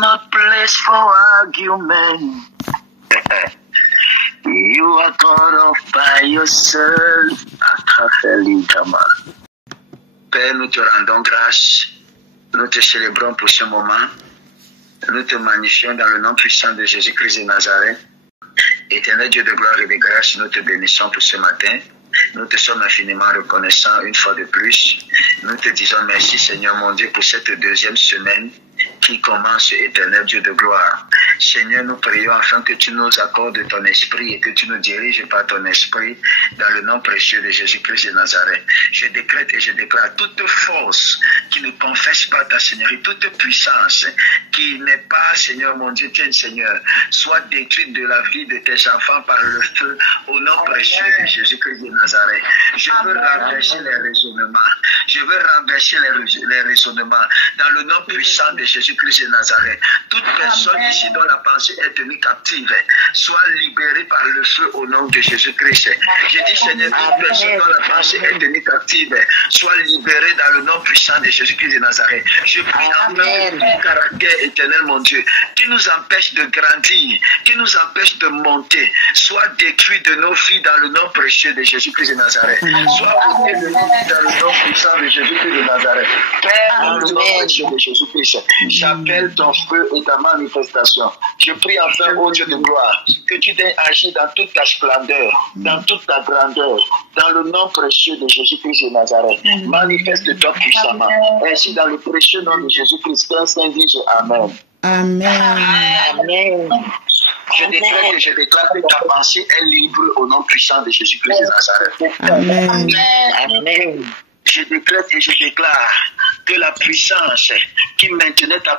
not place for argument. You are God all by yourself. Père, nous te rendons grâce. Nous te célébrons pour ce moment. Nous te magnifions dans le nom puissant de Jésus-Christ de Nazareth. Éternel Dieu de gloire et de grâce, nous te bénissons pour ce matin. Nous te sommes infiniment reconnaissants une fois de plus. Nous te disons merci Seigneur mon Dieu pour cette deuxième semaine qui commence, éternel Dieu de gloire. Seigneur, nous prions afin que tu nous accordes ton esprit et que tu nous diriges par ton esprit dans le nom précieux de Jésus-Christ de Nazareth. Je décrète et je déclare toute force qui ne confesse pas ta Seigneurie, toute puissance qui n'est pas, Seigneur mon Dieu, tiens Seigneur, soit détruite de la vie de tes enfants par le feu au nom précieux de Jésus-Christ de Nazareth. Je veux renverser les raisonnements. Je veux renverser les raisonnements dans le nom puissant de Jésus-Christ de Nazareth. Toute personne ici dont la pensée est tenue captive soit libérée par le feu au nom de Jésus-Christ. Je dis Seigneur, toute personne dont la pensée est tenue captive soit libérée dans le nom puissant de Jésus-Christ de Nazareth. Je prie en tout caractère éternel mon Dieu qui nous empêche de grandir, qui nous empêche de monter, soit détruit de nos vies dans le nom précieux de Jésus-Christ de Nazareth. Soit ôté de nos vies dans le nom puissant de Jésus-Christ de Nazareth. Père, dans le nom précieux de Jésus-Christ, j'appelle ton feu et ta manifestation. Je prie enfin, ô Dieu de gloire, que tu daignes agir dans toute ta splendeur, dans toute ta grandeur, dans le nom précieux de Jésus-Christ de Nazareth. Manifeste-toi puissamment. Ainsi, dans le précieux nom de Jésus-Christ, qu'un saint dise Amen. Amen. Amen. Je déclare et je déclare que ta pensée est libre au nom puissant de Jésus-Christ de Nazareth. Amen. Amen. Je déclare et je déclare que la puissance qui maintenait ta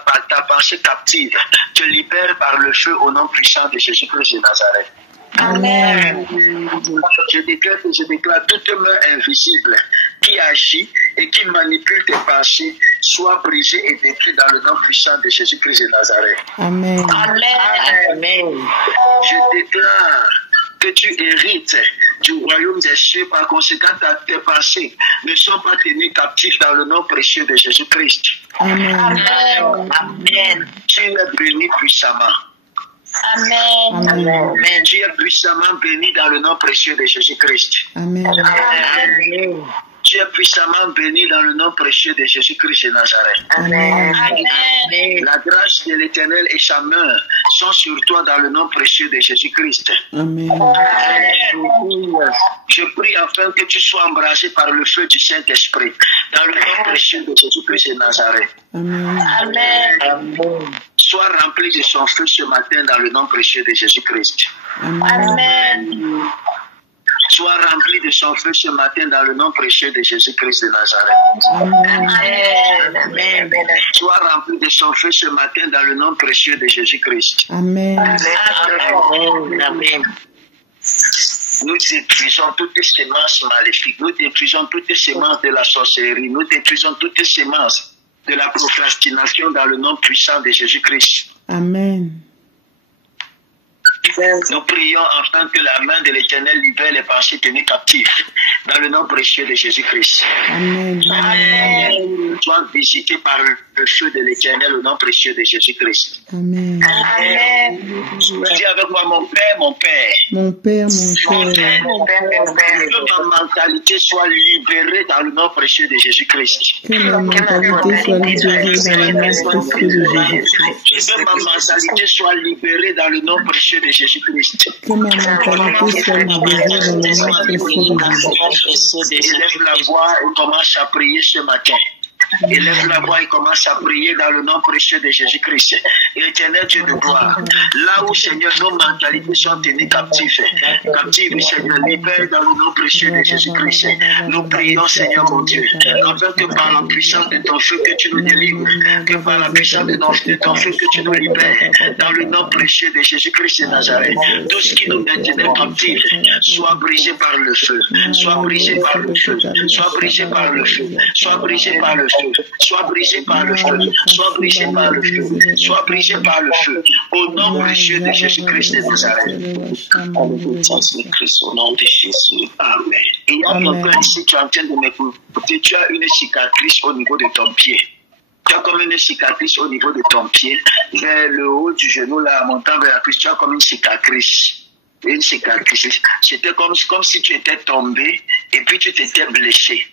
pensée captive te libère par le feu au nom puissant de Jésus-Christ de Nazareth. Amen. Je déclare et je déclare toute main invisible qui agit et qui manipule tes pensées soit brisée et détruite dans le nom puissant de Jésus-Christ de Nazareth. Amen. Amen. Je déclare que tu hérites du royaume des cieux, par conséquent tes pensées ne sont pas tenues captives dans le nom précieux de Jésus-Christ. Amen. Amen. Tu es béni puissamment. Amen. Amen. Tu es puissamment béni dans le nom précieux de Jésus-Christ. Amen. Amen. Tu es puissamment béni dans le nom précieux de Jésus-Christ de Nazareth. Amen. Amen. La grâce de l'Éternel et sa main sont sur toi dans le nom précieux de Jésus-Christ. Amen. Amen. Je prie enfin que tu sois embrasé par le feu du Saint-Esprit dans le nom précieux de Jésus-Christ de Nazareth. Amen. Amen. Amen. Sois rempli de son feu ce matin dans le nom précieux de Jésus-Christ. Amen. Sois rempli de son feu ce matin dans le nom précieux de Jésus-Christ de Nazareth. Amen. Amen. Sois rempli de son feu ce matin dans le nom précieux de Jésus-Christ. Amen. Amen. Amen. Nous détruisons toutes les sémences maléfiques. Nous détruisons toutes les sémences de la sorcellerie. Nous détruisons toutes les sémences de la procrastination dans le nom puissant de Jésus-Christ. Amen. Nous prions afin que la main de l'Éternel libère les pensées tenues captives dans le nom précieux de Jésus-Christ. Amen. Amen. Sois visité par le feu de l'Éternel au nom précieux de Jésus-Christ. Amen. Amen. Dis avec moi, mon Père, mon Père. Mon Père, mon Père. Que ma mentalité soit libérée dans le nom précieux de Jésus-Christ. Que ma mentalité soit libérée dans le nom précieux de Jésus-Christ. Que ma mentalité soit libérée dans le nom précieux de Jésus-Christ. Que ma mentalité soit libérée dans le nom précieux de Jésus-Christ. Élève la voix et commence à prier ce matin. Élève la voix et commence à prier dans le nom précieux de Jésus-Christ. Éternel Dieu de gloire, là où Seigneur nos mentalités sont tenues captives, Seigneur, libère dans le nom précieux de Jésus-Christ. Nous prions Seigneur mon Dieu, afin que par la puissance de ton feu que tu nous délivres, que par la puissance de ton feu que tu nous libères, dans le nom précieux de Jésus-Christ de Nazareth, tout ce qui nous maintenait captifs soit brisé par le feu, soit brisé par le feu, soit brisé par le feu, soit brisé par le feu. Soit brisé par le feu, soit brisé par le feu, soit brisé par le feu, au nom précieux de Jésus-Christ de Nazareth. Au nom de Jésus. Amen. Il y a quelqu'un ici, tu es en train de m'écouter, tu as une cicatrice au niveau de ton pied. Tu as comme une cicatrice au niveau de ton pied, vers le haut du genou, là, montant vers la cuisse, tu as comme une cicatrice. Une cicatrice. C'était comme si tu étais tombé et puis tu t'étais blessé.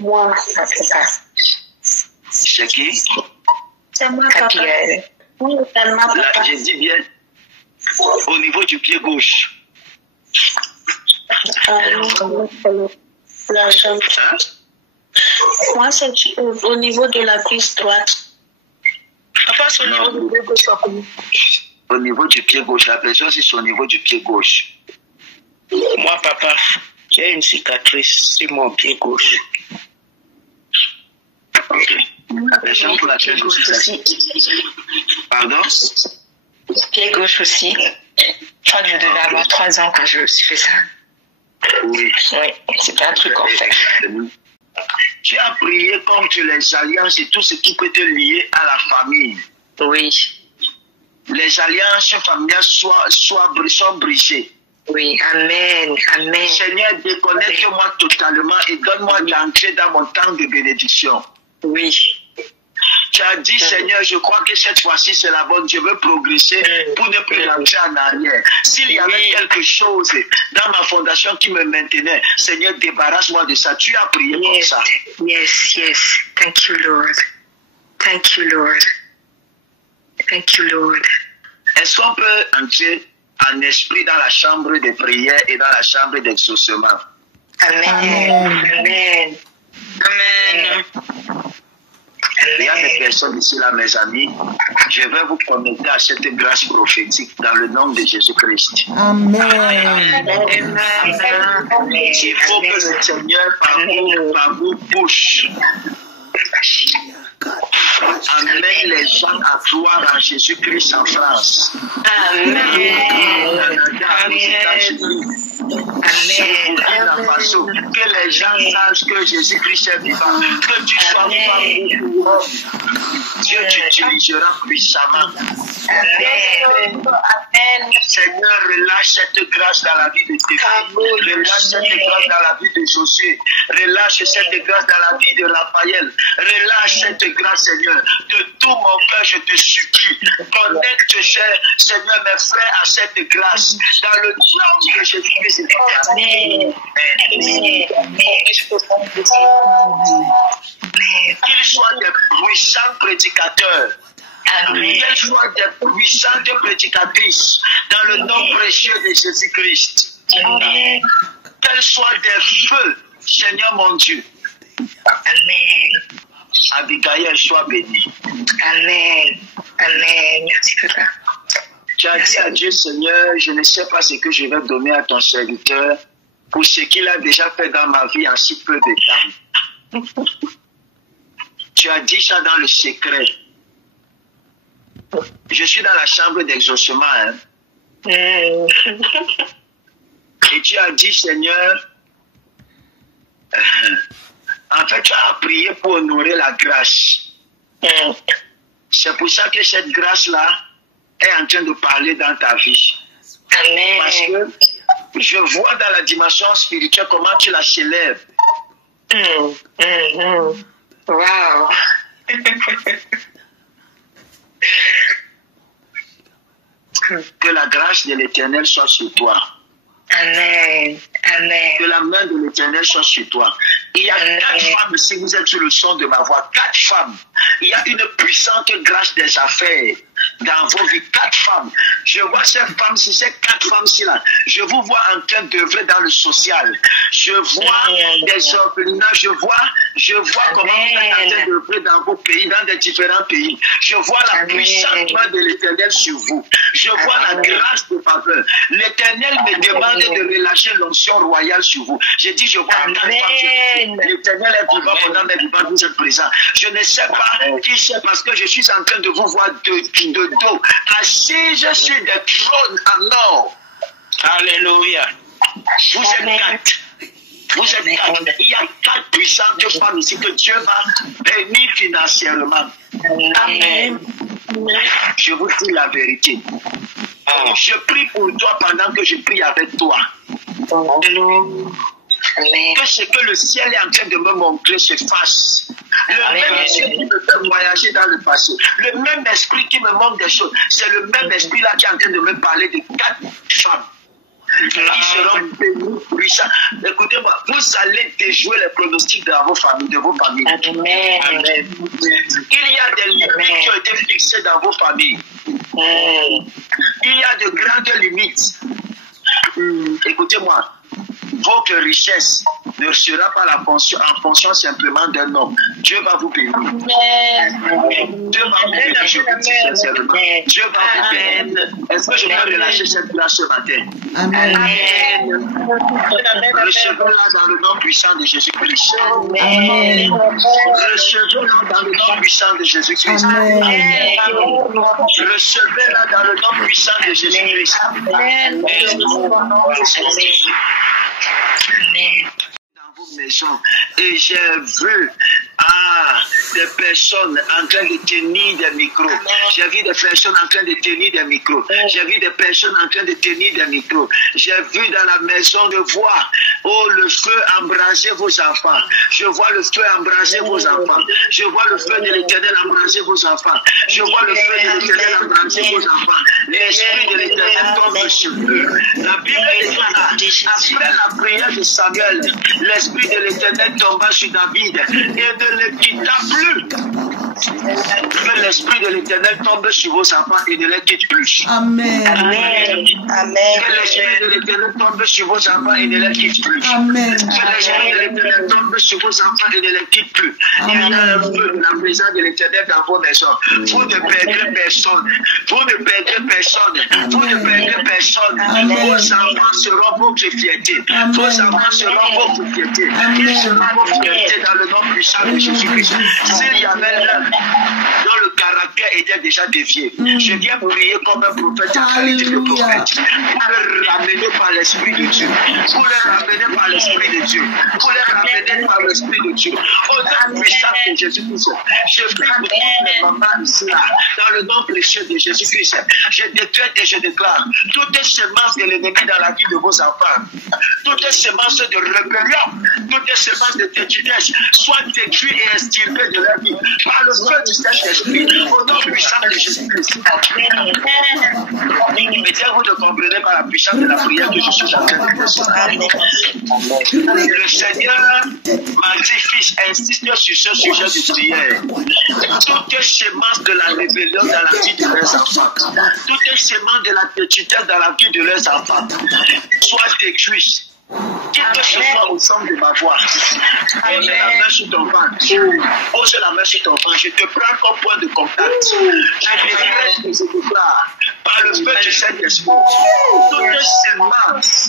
Moi, ça fait pas. C'est qui? C'est moi, papa. Oui, c'est moi, Là, papa. je dis bien, au niveau du pied gauche. La jambe. Hein? Moi, c'est au niveau de la cuisse droite. Papa, c'est au niveau du pied gauche. Au niveau du pied gauche. La personne, c'est au niveau du pied gauche. Moi, papa, j'ai une cicatrice sur mon pied gauche. Ok. La personne pour laquelle je suis assis. Pardon? Pied gauche aussi. Je crois que je devais avoir 3 ans quand je me suis fait ça. Oui. Oui, c'était un truc en fait. Tu as prié contre les alliances et tout ce qui peut te lier à la famille. Oui, Les alliances familiales sont brisées. oui, amen, amen. Seigneur, déconnecte-moi totalement et donne-moi l'entrée dans mon temps de bénédiction. Oui, Tu as dit, Seigneur, je crois que cette fois-ci c'est la bonne. Je veux progresser pour ne plus rentrer en arrière. S'il y avait quelque chose dans ma fondation qui me maintenait, Seigneur, débarrasse-moi de ça. Tu as prié comme ça. yes, yes. Thank you, Lord. Thank you, Lord. Thank you, Lord. Est-ce qu'on peut entrer en esprit dans la chambre de prière et dans la chambre d'exaucement? Amen, amen, amen. Il y a des personnes ici là, mes amis. Je vais vous connecter à cette grâce prophétique dans le nom de Jésus-Christ. Amen. Il faut que le Seigneur par vos bouches amène les gens à croire en Jésus-Christ en France. Amen. Que les gens sachent que Jésus-Christ est vivant. Que tu sois vivant. Dieu t'utilisera puissamment. Seigneur, relâche cette grâce dans la vie de tes filles. Relâche cette grâce dans la vie de Josué. Relâche cette grâce dans la vie de Raphaël. Relâche cette grâce, Seigneur. De tout mon cœur, je te supplie. Connecte, Seigneur, mes frères à cette grâce. Dans le nom de Jésus-Christ. Amen. Qu'ils soient des puissants prédicateurs. Qu'ils soient des puissantes prédicatrices dans le nom précieux de Jésus-Christ. Qu'elles soient des feux, Seigneur mon Dieu. Amen. Abigail, sois bénie. Amen. Amen. Merci, papa. Tu as dit à Dieu, Seigneur, je ne sais pas ce que je vais donner à ton serviteur pour ce qu'il a déjà fait dans ma vie en si peu de temps. Tu as dit ça dans le secret. Je suis dans la chambre d'exaucement. Hein. Et tu as dit, Seigneur, en fait, tu as prié pour honorer la grâce. C'est pour ça que cette grâce-là est en train de parler dans ta vie. Amen. Parce que je vois dans la dimension spirituelle comment tu la célèbres. Wow. Que la grâce de l'Éternel soit sur toi. Amen. Amen. Que la main de l'Éternel soit sur toi. Il y a 4 femmes, si vous êtes sur le son de ma voix, 4 femmes. Il y a une puissante grâce des affaires dans vos vies. 4 femmes. Je vois ces femmes-ci, ces 4 femmes-ci là. Je vous vois en train d'œuvrer dans le social. Je vois des orphelinats. Je vois comment vous êtes en train d'œuvrer dans vos pays, dans des différents pays. Je vois la puissante main de l'Éternel sur vous. Je vois la grâce de faveur. L'Éternel me demande de relâcher l'onction royale sur vous. Je dis, je vois 4 femmes. L'Éternel est vivant pendant mes vivants, vous êtes présents. Je ne sais pas qui c'est parce que je suis en train de vous voir de dos, assises sur des trônes en or. Alléluia. Vous êtes 4. Vous êtes 4. Il y a 4 puissantes femmes ici que Dieu va bénir financièrement. Amen. Je vous dis la vérité. Je prie pour toi pendant que je prie avec toi. Amen. Que ce que le ciel est en train de me montrer se fasse Le même esprit qui me fait voyager dans le passé. Le même esprit qui me montre des choses. C'est le même esprit-là qui est en train de me parler de 4 femmes. Qui seront bénis, puissants. Écoutez-moi, vous allez déjouer les pronostics de vos familles. Amen. Il y a des limites qui ont été fixées dans vos familles. Il y a de grandes limites. Écoutez-moi, votre richesse ne sera pas en fonction simplement d'un homme. Dieu va vous bénir. Dieu va vous bénir, je vous dis sincèrement. Dieu va vous bénir. Est-ce que je peux relâcher cette place ce matin? Amen. Recevez-la dans le nom puissant de Jésus-Christ. Amen. Recevez-la dans le nom puissant de Jésus-Christ. Recevez-la dans le nom puissant de Jésus-Christ. Dans vos maisons, et j'ai vu des personnes en train de tenir des micros. J'ai vu des personnes en train de tenir des micros. J'ai vu des personnes en train de tenir des micros. J'ai vu dans la maison de voir le feu embraser vos enfants. Je vois le feu embraser vos enfants. Je vois le feu de l'Éternel embraser vos enfants. Je vois le feu de l'Éternel embraser vos enfants. L'Esprit de l'Éternel tombe sur eux. La Bible dit là, après la prière de Samuel, l'Esprit de l'Éternel tomba sur David et ne le quitta plus. Que l'Esprit de l'Éternel tombe sur vos enfants et ne les quitte plus. Amen. Que l'Esprit de l'Éternel tombe sur vos enfants et ne les quitte plus. Amen. Que l'Esprit de l'Éternel tombe sur vos enfants et ne les quitte plus. Il y a un feu de la présence de l'Éternel dans vos maisons. Vous ne perdrez personne. Vous ne perdrez personne. Vous ne perdrez personne. Vos enfants seront votre fierté. Vos enfants seront votre fierté. Ils seront votre fierté dans le nom puissant de Jésus-Christ. S'il y avait l'un dont le caractère était déjà dévié, je viens prier comme un prophète en qualité de prophète pour le ramener par l'Esprit de Dieu. Pour le ramener par l'Esprit de Dieu. Pour le ramener par l'Esprit de Dieu. Au nom puissant de Jésus-Christ. Je prie pour toutes les mamans ici là, dans le nom précieux de Jésus-Christ. Je décrète et je déclare toutes les semences de l'ennemi dans la vie de vos enfants, toutes les semences de rébellion, toutes les semences de tétidesse soient détruites et extirpées de leur vie par le feu du Saint-Esprit, au nom puissant de Jésus-Christ. Peut-être vous ne comprenez pas la puissance de la prière que je suis en train de faire. Le Seigneur m'a dit, fils, insiste sur ce sujet de prière. Toutes les semences de la rébellion dans la vie de leurs enfants, toutes les semences de la tétidesse dans la vie de leurs enfants, soient détruites. Qui que ce soit au son de ma voix, pose la main sur ton ventre, pose la main sur ton ventre, je te prends comme point de contact. Je décrète et je déclare par le feu du Saint-Esprit, toutes les semences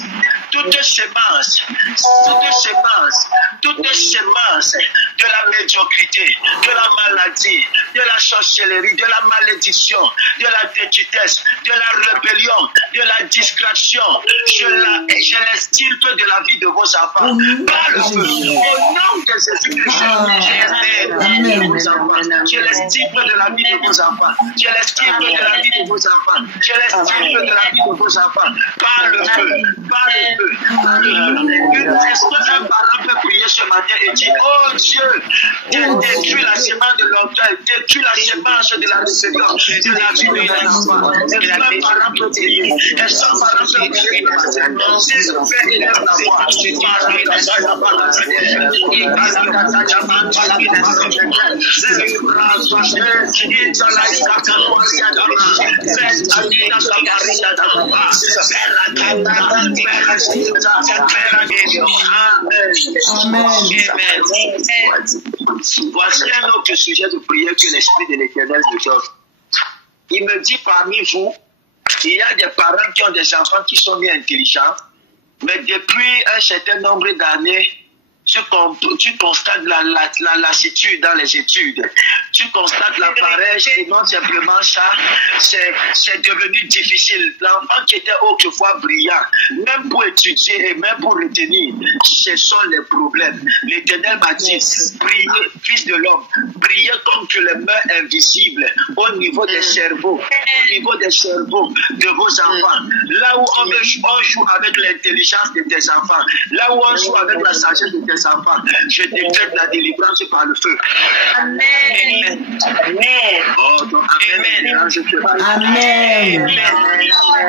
de la médiocrité, de la maladie, de la sorcellerie, de la malédiction, de la tétidesse, de la rébellion, de la distraction, je l'extirpe de la vie de vos enfants. Par le feu, au nom de Jésus-Christ, je l'extirpe de la vie de vos enfants. Je l'extirpe de la vie de vos enfants. Je l'extirpe de la vie de vos enfants. Par le feu, par le feu, par le feu. Est-ce qu'un parent peut prier ce matin et dire, oh Dieu, détruis la semence de l'orgueil, détruis la semence de la rébellion, de la vie de l'enfant. Est-ce qu'un parent peut prier? Est-ce qu'un parent peut prier ce matin? S'il vous plaît, élève la voix. Voici un autre sujet de prière que l'Esprit de l'Éternel me donne. Il me dit, parmi vous, il y a des parents qui ont des enfants qui sont bien intelligents, mais depuis un certain nombre d'années, tu constates la lassitude dans les études. Tu constates la paresse et non simplement ça, c'est devenu difficile. L'enfant qui était autrefois brillant, même pour étudier et même pour retenir, ce sont les problèmes. L'Éternel m'a dit, priez, fils de l'homme, priez comme que les mains invisibles au niveau des cerveaux, de vos enfants. Là où on joue avec l'intelligence de tes enfants, là où on joue avec la sagesse de tes tes enfants. Je décrète la délivrance par le feu. Amen. Oh, donc, amen. Je te parle. Amen.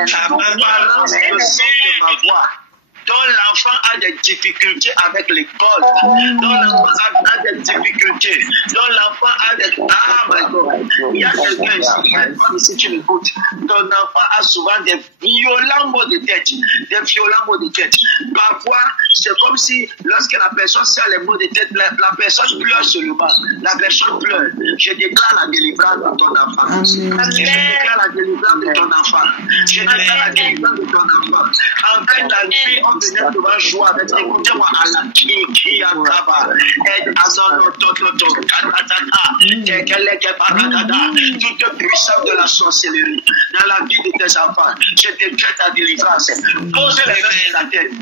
Transparence le son de ma voix. Dont l'enfant a des difficultés avec l'école, dont l'enfant a des difficultés, dont l'enfant a des... Ah, my God. Il y a quelqu'un ici, il y a une femme ici qui m'écoute. Ton enfant a souvent des violents maux de tête. Des violents maux de tête. Parfois, c'est comme si, lorsque la personne sent les maux de tête, la personne pleure seulement. La personne pleure. Je déclare la délivrance de ton enfant. Je déclare la délivrance de ton enfant. Je déclare la délivrance de ton enfant. En fait, la nuit, on venait devant joie avec, écoutez-moi, à la qui a kaba, et à son toto, toute puissance de la sorcellerie dans la vie de tes enfants. Je décrète ta délivrance. Pose les mains sur ta tête.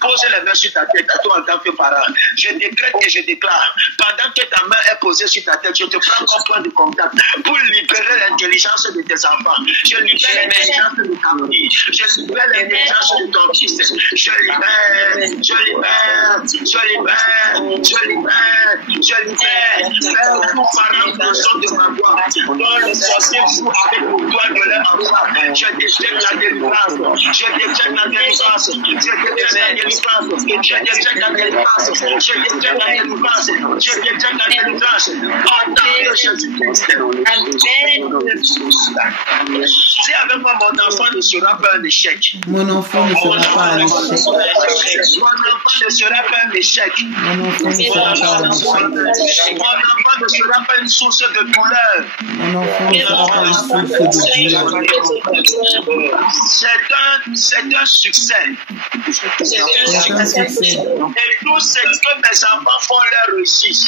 Pose les mains sur ta tête, à toi en tant que parent. Je décrète et je déclare. Pendant que ta main est posée sur ta tête, je te prends comme point de contact pour libérer l'intelligence de tes enfants. Je libère l'intelligence de ta fille. Je libère l'intelligence de ton fils. Je libère. Père, tout parent conscient de ma voix, dont les sorciers fous avec le doigt de leur enfant. Je décrète la délivrance. Je décrète la délivrance. Je décrète la délivrance. Je décrète la délivrance. Je décrète la délivrance. Je décrète la délivrance. En tant que Jésus-Christ. Si avec moi, mon enfant ne sera pas un échec. Mon enfant ne sera pas un échec. Mon enfant ne sera pas un échec. Mon enfant ne sera pas un échec. Mon enfant ne sera pas une source de douleur. Mon enfant ne sera pas une source de douleur. C'est un succès. C'est un succès. Et tout ce que mes enfants font leur réussite.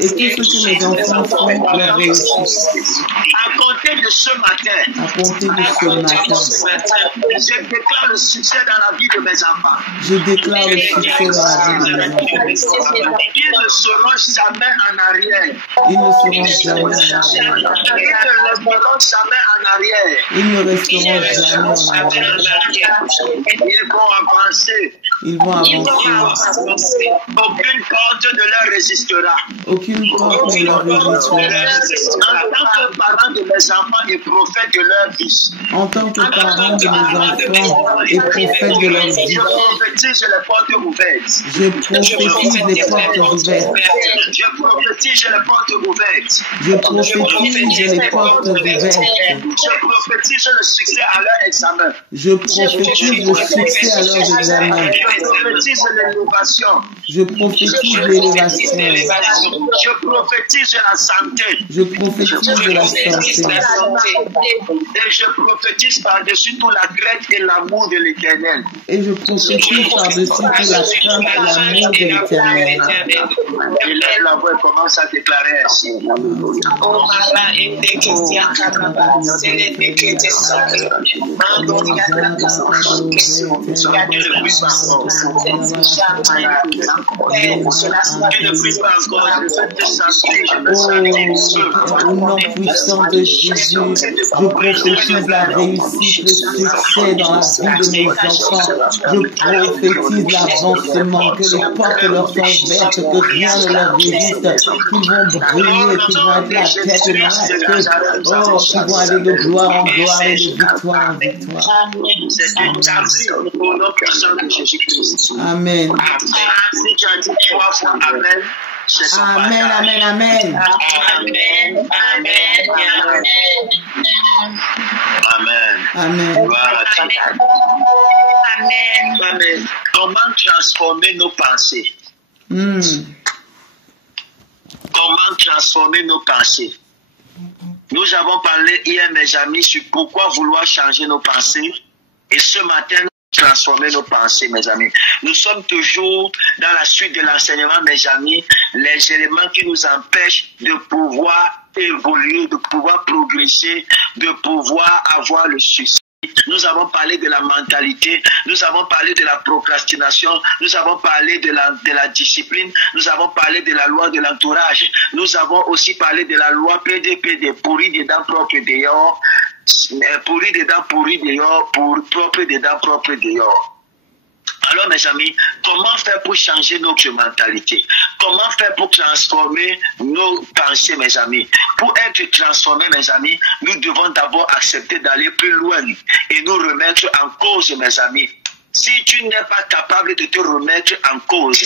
Et tout ce que mes enfants font leur réussite. À compter de ce matin. À compter de ce matin. Je déclare le succès dans la vie de mes enfants. Je déclare le succès dans la vie de mes enfants. Ils ne seront jamais en arrière. Ils ne seront jamais en arrière. Ils ne resteront jamais en arrière. Ils ne resteront jamais en arrière. Ils vont avancer. Ils vont avancer. Aucune porte ne leur résistera. Aucune porte ne leur résistera. En tant que parent de mes enfants et prophète de leur vie. En tant que parent de mes enfants et prophète de leur vie. Je prophétise les portes ouvertes. Je prophétise les portes ouvertes. Je prophétise les portes ouvertes. Je prophétise les portes ouvertes. Je prophétise le succès à leur examen. Je prophétise le succès à leurs examens. Je prophétise l'élévation. Je prophétise l'élévation. Je prophétise la santé. Je prophétise la santé. Et je prophétise par-dessus tout la crainte et l'amour de l'Éternel. Et je prophétise par-dessus tout la crainte et l'amour de l'Éternel. Et lève la voix et commence à déclarer ainsi. Au nom puissant de Jésus, je prophétise la réussite, le succès dans la vie de mes enfants. Je prophétise l'avancement, que les portes leur sont ouvertes, que rien ne leur résiste, qu'ils vont briller, qu'ils vont être la tête et la queue. Oh, qu'ils vont aller de gloire en gloire et de victoire en victoire. C'est établi au nom puissant de Jésus-Christ. Amen. Si tu as dit 3 fois Amen, c'est son Amen, amen, amen. Amen. Amen. Amen. Voilà. Amen. Comment transformer nos pensées? Comment transformer nos pensées? Nous avons parlé hier, mes amis, sur pourquoi vouloir changer nos pensées. Et ce matin, transformer nos pensées, mes amis. Nous sommes toujours dans la suite de l'enseignement, mes amis, les éléments qui nous empêchent de pouvoir évoluer, de pouvoir progresser, de pouvoir avoir le succès. Nous avons parlé de la mentalité, nous avons parlé de la procrastination, nous avons parlé de la discipline, nous avons parlé de la loi de l'entourage, nous avons aussi parlé de la loi PDPD, pourri dedans, propre dehors, pourri dedans, pourri dehors, propre dedans, propre dehors. Alors, mes amis, comment faire pour changer notre mentalité? Comment faire pour transformer nos pensées, mes amis? Pour être transformés, mes amis, nous devons d'abord accepter d'aller plus loin et nous remettre en cause, mes amis. Si tu n'es pas capable de te remettre en cause,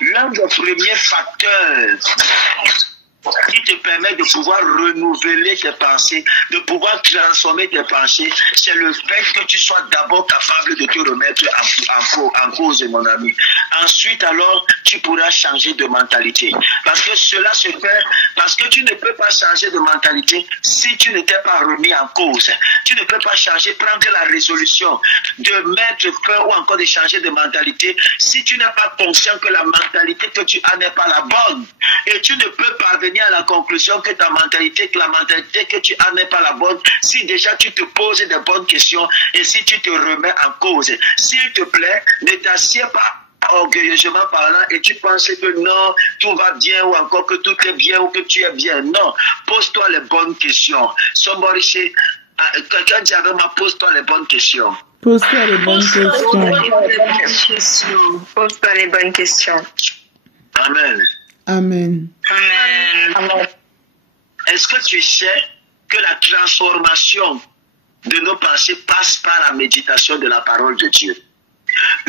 l'un des premiers facteurs qui te permet de pouvoir renouveler tes pensées, de pouvoir transformer tes pensées, c'est le fait que tu sois d'abord capable de te remettre en cause, mon ami. Ensuite, alors, tu pourras changer de mentalité. Parce que cela se fait, parce que tu ne peux pas changer de mentalité si tu ne t'es pas remis en cause. Tu ne peux pas changer, prendre la résolution de mettre fin ou encore de changer de mentalité si tu n'es pas conscient que la mentalité que tu as n'est pas la bonne. Et tu ne peux pas venir à la conclusion que la mentalité que tu as n'est pas la bonne si déjà tu te poses des bonnes questions et si tu te remets en cause. S'il te plaît, ne t'assieds pas orgueilleusement parlant et tu penses que non, tout va bien ou encore que tout est bien ou que tu es bien. Non, pose-toi les bonnes questions. Quelqu'un dit avec moi, pose-toi les bonnes questions. Pose-toi les bonnes questions. Pose-toi les bonnes questions. Amen. Amen. Amen. Est-ce que tu sais que la transformation de nos pensées passe par la méditation de la parole de Dieu?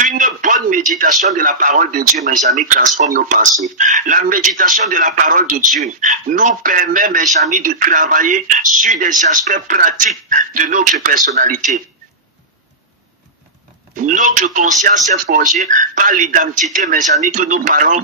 Une bonne méditation de la parole de Dieu, mes amis, transforme nos pensées. La méditation de la parole de Dieu nous permet, mes amis, de travailler sur des aspects pratiques de notre personnalité. Notre conscience est forgée par l'identité, mes amis, que nos parents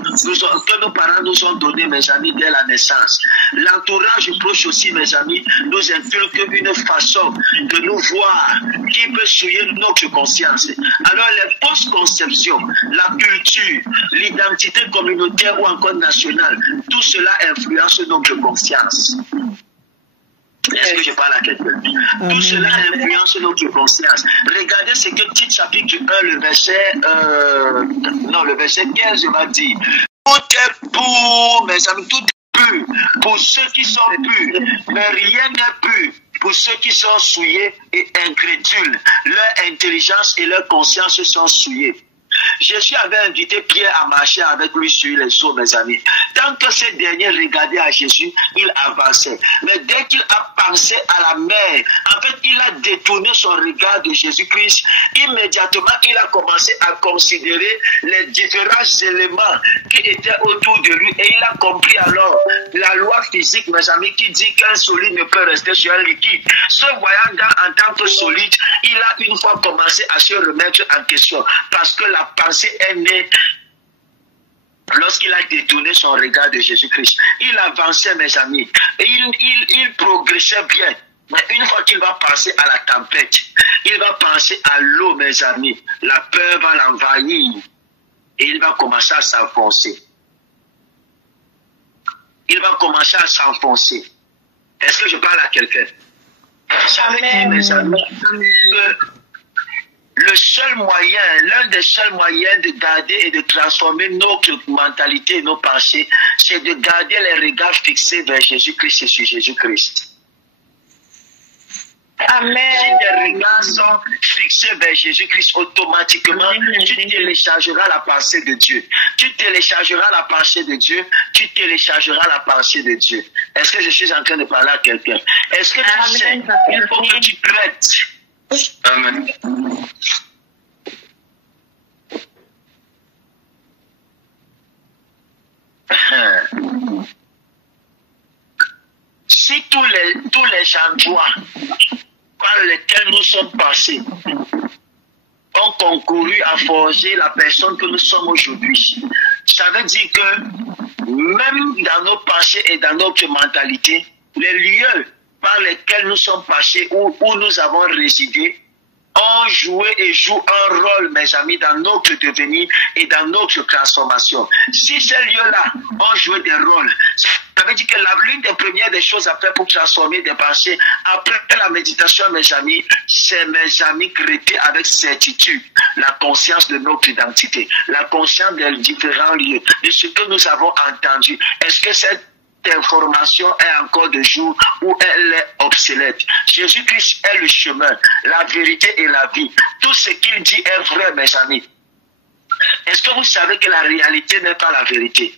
nous ont donné, mes amis, dès la naissance. L'entourage proche aussi, mes amis, nous inculque une façon de nous voir qui peut souiller notre conscience. Alors, les post-conceptions, la culture, l'identité communautaire ou encore nationale, tout cela influence notre conscience. Est-ce que je parle à quelqu'un? Tout cela influence notre conscience. Regardez ce que Tite chapitre 1, le verset 15 va dire. Tout est pur, mes amis, tout est pur pour ceux qui sont purs, mais rien n'est pur pour ceux qui sont souillés et incrédules. Leur intelligence et leur conscience sont souillées. Jésus avait invité Pierre à marcher avec lui sur les eaux, mes amis. Tant que ces derniers regardaient à Jésus, il avançait. Mais dès qu'il a pensé à la mer, en fait, il a détourné son regard de Jésus-Christ. Immédiatement, il a commencé à considérer les différents éléments qui étaient autour de lui. Et il a compris alors la loi physique, mes amis, qui dit qu'un solide ne peut rester sur un liquide. Se voyant en tant que solide, il a une fois commencé à se remettre en question. Parce que la pensée est née lorsqu'il a détourné son regard de Jésus-Christ. Il avançait, mes amis, et il progressait bien. Mais une fois qu'il va penser à la tempête, il va penser à l'eau, mes amis, la peur va l'envahir et il va commencer à s'enfoncer. Il va commencer à s'enfoncer. Est-ce que je parle à quelqu'un? Ça veut dire, mes amis, le seul moyen, l'un des seuls moyens de garder et de transformer notre mentalité et nos pensées, c'est de garder les regards fixés vers Jésus-Christ et sur Jésus-Christ. Amen. Si les regards sont fixés vers Jésus-Christ, automatiquement, tu téléchargeras la pensée de Dieu. Tu téléchargeras la pensée de Dieu. Tu téléchargeras la pensée de Dieu. Est-ce que je suis en train de parler à quelqu'un? Est-ce que tu sais, il faut que tu prêtes. Amen. Si tous les endroits par lesquels nous sommes passés ont concouru à forger la personne que nous sommes aujourd'hui, ça veut dire que même dans nos pensées et dans notre mentalité, les lieux par lesquels nous sommes passés ou où nous avons résidé ont joué et jouent un rôle, mes amis, dans notre devenir et dans notre transformation. Si ces lieux-là ont joué des rôles, ça veut dire que l'une des premières des choses à faire pour transformer des pensées, après la méditation, mes amis, c'est, mes amis, traiter avec certitude la conscience de notre identité, la conscience des différents lieux, de ce que nous avons entendu. Est-ce que cette information est encore de jour ou elle est obsolète? Jésus-Christ est le chemin, la vérité et la vie. Tout ce qu'il dit est vrai, mes amis. Est-ce que vous savez que la réalité n'est pas la vérité?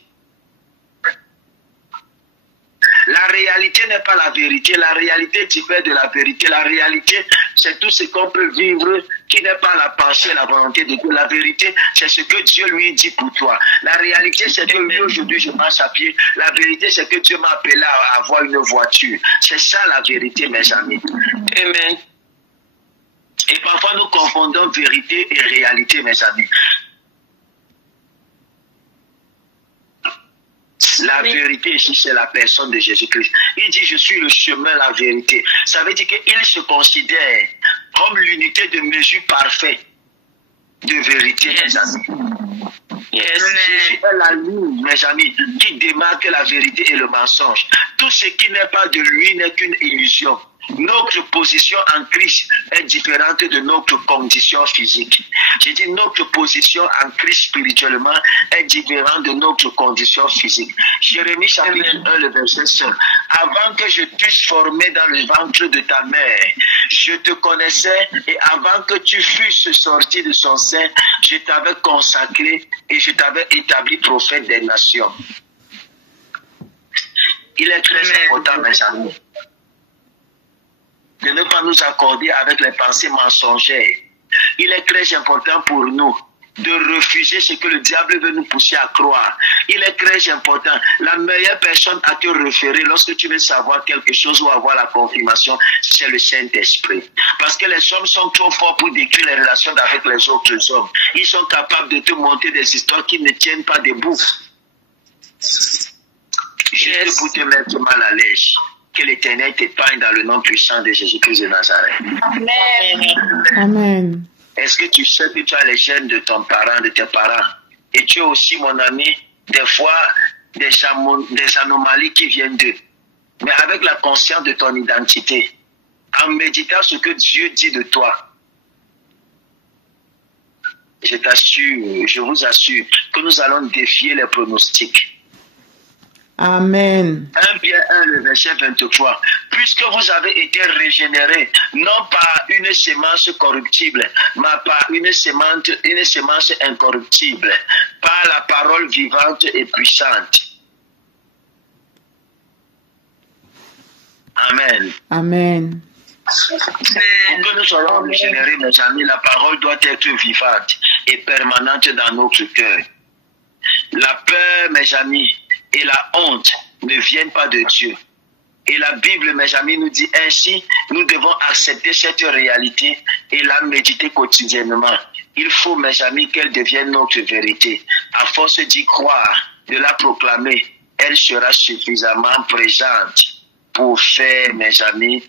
La réalité n'est pas la vérité. La réalité diffère de la vérité. La réalité, c'est tout ce qu'on peut vivre qui n'est pas la pensée et la volonté de Dieu. La vérité, c'est ce que Dieu lui dit pour toi. La réalité, c'est que lui, aujourd'hui, je marche à pied. La vérité, c'est que Dieu m'a appelé à avoir une voiture. C'est ça la vérité, mes amis. Amen. Et parfois, nous confondons vérité et réalité, mes amis. La vérité ici, c'est la personne de Jésus-Christ. Il dit, je suis le chemin, la vérité. Ça veut dire qu'il se considère comme l'unité de mesure parfaite de vérité, mes amis. Jésus est la ligne, mes amis, qui démarque la vérité et le mensonge. Tout ce qui n'est pas de lui n'est qu'une illusion. Notre position en Christ est différente de notre condition physique. J'ai dit notre position en Christ spirituellement est différente de notre condition physique. Jérémie chapitre 1, le verset 5. Avant que je t'eusse formé dans le ventre de ta mère, je te connaissais, et avant que tu fusses sorti de son sein, je t'avais consacré et je t'avais établi prophète des nations. Il est très important, mes amis, de ne pas nous accorder avec les pensées mensongères. Il est très important pour nous de refuser ce que le diable veut nous pousser à croire. Il est très important. La meilleure personne à te référer lorsque tu veux savoir quelque chose ou avoir la confirmation, c'est le Saint-Esprit. Parce que les hommes sont trop forts pour décrire les relations avec les autres hommes. Ils sont capables de te monter des histoires qui ne tiennent pas debout. Juste pour te mettre mal à l'aise. Que l'Éternel t'épargne dans le nom puissant de Jésus-Christ de Nazareth. Amen. Amen. Est-ce que tu sais que tu as les gènes de ton parent, de tes parents? Et tu as aussi, mon ami, des fois, des anomalies qui viennent d'eux. Mais avec la conscience de ton identité, en méditant ce que Dieu dit de toi, je t'assure, je vous assure que nous allons défier les pronostics. Amen. 1 Pierre 1, le verset 23. Puisque vous avez été régénérés, non par une semence corruptible, mais par une semence incorruptible, par la parole vivante et puissante. Amen. Amen. Pour que nous soyons régénérés, mes amis, la parole doit être vivante et permanente dans notre cœur. La peur, mes amis, et la honte ne viennent pas de Dieu. Et la Bible, mes amis, nous dit ainsi, nous devons accepter cette réalité et la méditer quotidiennement. Il faut, mes amis, qu'elle devienne notre vérité. À force d'y croire, de la proclamer, elle sera suffisamment présente pour faire, mes amis,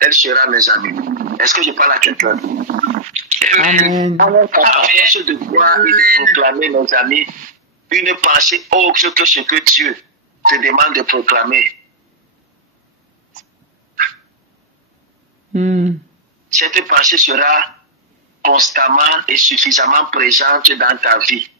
elle sera, mes amis. Est-ce que je parle à quelqu'un? Amen. À force de croire et de proclamer, mes amis, une pensée autre que ce que Dieu te demande de proclamer. Cette pensée sera constamment et suffisamment présente dans ta vie.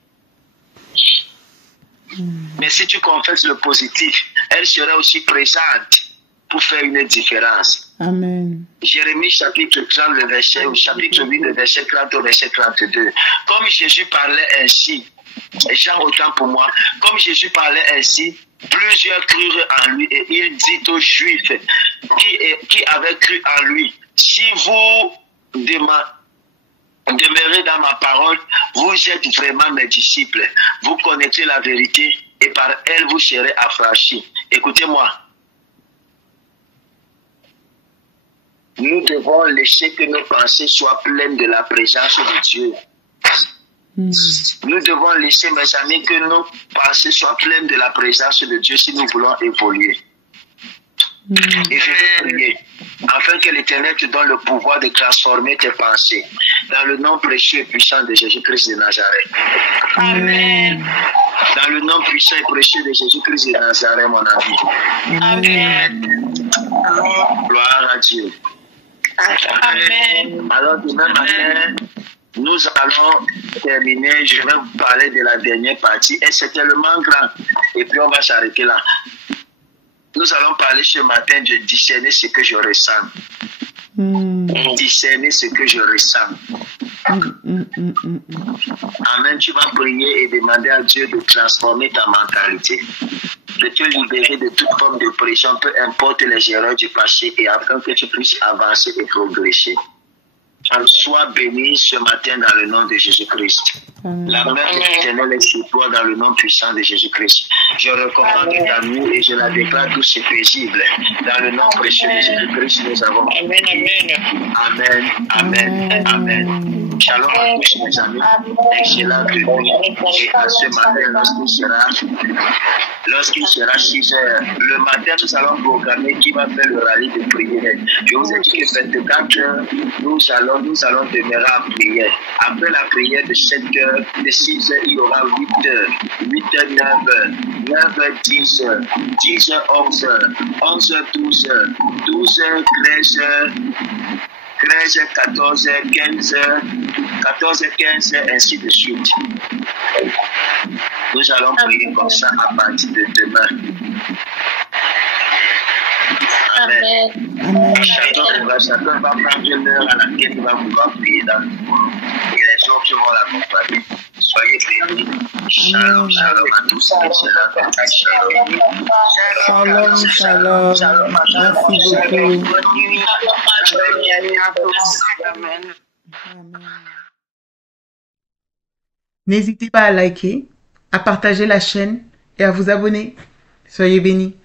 Mais si tu confesses le positif, elle sera aussi présente pour faire une différence. Amen. Jérémie chapitre 30, le verset, ou chapitre 8, le verset 30 au verset 32. Comme Jésus parlait ainsi, et Jean autant pour moi, comme Jésus parlait ainsi, plusieurs crurent en lui, et il dit aux Juifs qui avaient cru en lui, si vous demeurez dans ma parole, vous êtes vraiment mes disciples. Vous connaissez la vérité et par elle vous serez affranchis. Écoutez-moi. Nous devons laisser que nos pensées soient pleines de la présence de Dieu. Nous devons laisser, mes amis, que nos pensées soient pleines de la présence de Dieu si nous voulons évoluer. Et je vais prier, afin que l'Éternel te donne le pouvoir de transformer tes pensées dans le nom précieux et puissant de Jésus-Christ de Nazareth. Amen. Dans le nom puissant et précieux de Jésus-Christ de Nazareth, mon ami. Amen. Gloire à Dieu. Amen. Alors, demain matin, nous allons terminer. Je vais vous parler de la dernière partie. Et c'est tellement grand. Et puis, on va s'arrêter là. Nous allons parler ce matin de discerner ce que je ressens. discerner ce que je ressens. Amen. Tu vas prier et demander à Dieu de transformer ta mentalité, de te libérer de toute forme de pression, peu importe les erreurs du passé, et afin que tu puisses avancer et progresser. Sois béni ce matin dans le nom de Jésus-Christ. La main de l'Éternel est sur toi dans le nom puissant de Jésus-Christ. Je recommande ta nuit et je la déclare douce et paisible. Dans le nom précieux de Jésus-Christ, nous avons. Amen, amen. Amen, amen. Shalom à tous mes amis. Excellente nuit. Et à ce matin, lorsqu'il sera 6 heures, le matin, nous allons programmer qui va faire le rallye de prière. Je vous ai dit que 24 heures, nous allons demeurer en prière. Après la prière de 7 heures, de 6 heures, il y aura 8 heures, 8 heures, 9 heures, 9 heures, 10 heures, 10 heures, 11 heures, 11 heures, 12 heures, 12 heures, 13 heures, 13 heures, 14 heures, 15 heures, 14 heures, 15 heures, ainsi de suite. Nous allons prier comme ça à partir de demain. Amen. Chacun va prendre l'heure à laquelle il va vouloir prier dans le monde. Et les autres vont l'accompagner. Soyez bénis. Shalom, shalom à tous. Shalom, shalom. Merci beaucoup. N'hésitez pas à liker, à partager la chaîne et à vous abonner. Soyez bénis.